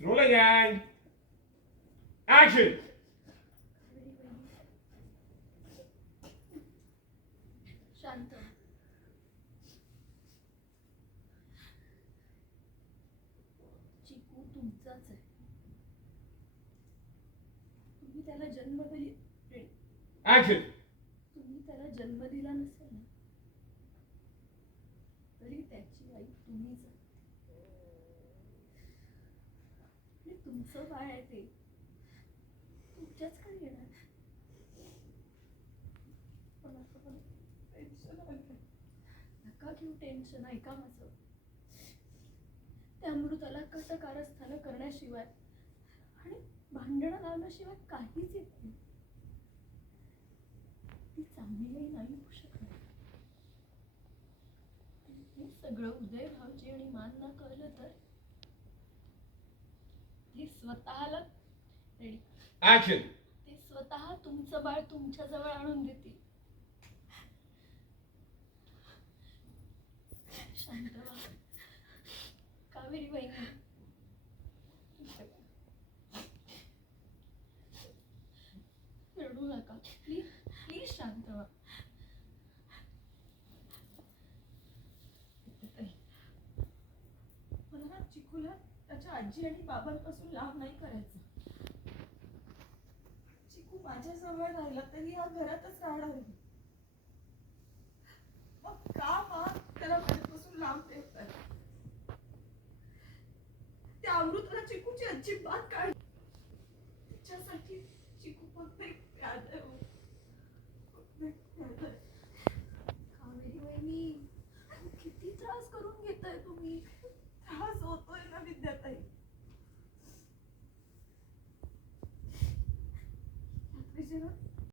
Rolling and action. शांत. चिकू तुमचाच आहे. तुम्ही त्याला जन्म दिली. Action. तुम्ही त्याला जन्म दिला नसेल ना तरी त्याची आई तुम्हीच आहे. आणि तुमचं बाळ आहे ते तुमच्याच कडे येणार. पण असं पण टेन्शन आलं. नका घेऊ टेन्शन. ऐका माझं. त्या अमृताला कटकारस्थान करण्याशिवाय आणि भांडणं लावण्याशिवाय काहीच येत नाही. ती चांगली नाही होऊ शकणार. हे सगळं उदय भाऊजी आणि मानना कळलं तर ते स्वतःला रेडी. Action. ते स्वतः तुमचं बाळ तुमच्या जवळ आणून देतील. शांत व्हा. कावेरी वहिनी. रडू नका. प्लीज प्लीज शांत व्हा. मला ना चिकूला त्याच्या आजी आणि बाबांपासून लांब नाही करायचं. चिकू माझ्या जवळ राहिला तरी या घरातच राहणार आहे. मग का मग त्याला माझ्यापासून लांब ठेवतात? त्या अमृतला चिकूची अजिबात काळजी. तिच्यासाठी चिकू फक्त एक प्याद आहे. कावेरी वहिनी किती त्रास करून घेताय तुम्ही. त्रास होतोय ना विद्याताई. रात्री जेव्हा